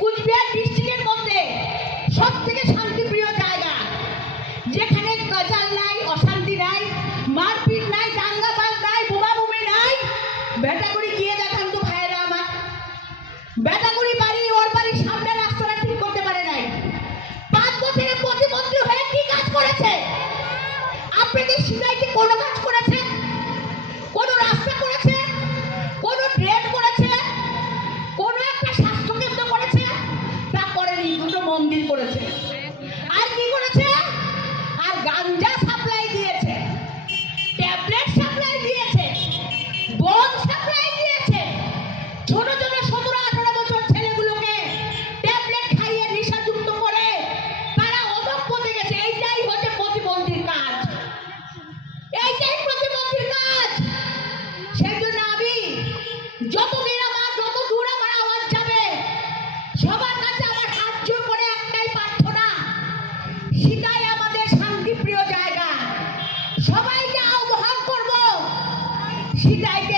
কুচবিহার ডিস্ট্রিক্টের মধ্যে সব থেকে শান্তিপ্রিয় জায়গা। যেখানে নাই, অশান্তি নাই, মারপিট নাই নাই ব্যাটাগুড়ি গিয়ে দেখান তো ভাইয়েরা আমার। ব্যাটাগুড়ি বাড়ি সিনাইতে কোনো কাজ করেছে সেই জন্য যত দূর আমার যাবে, সবার কাছে আমার সেটাই আমাদের জায়গা। সবাইকে আহ্বান করব সেটাইকে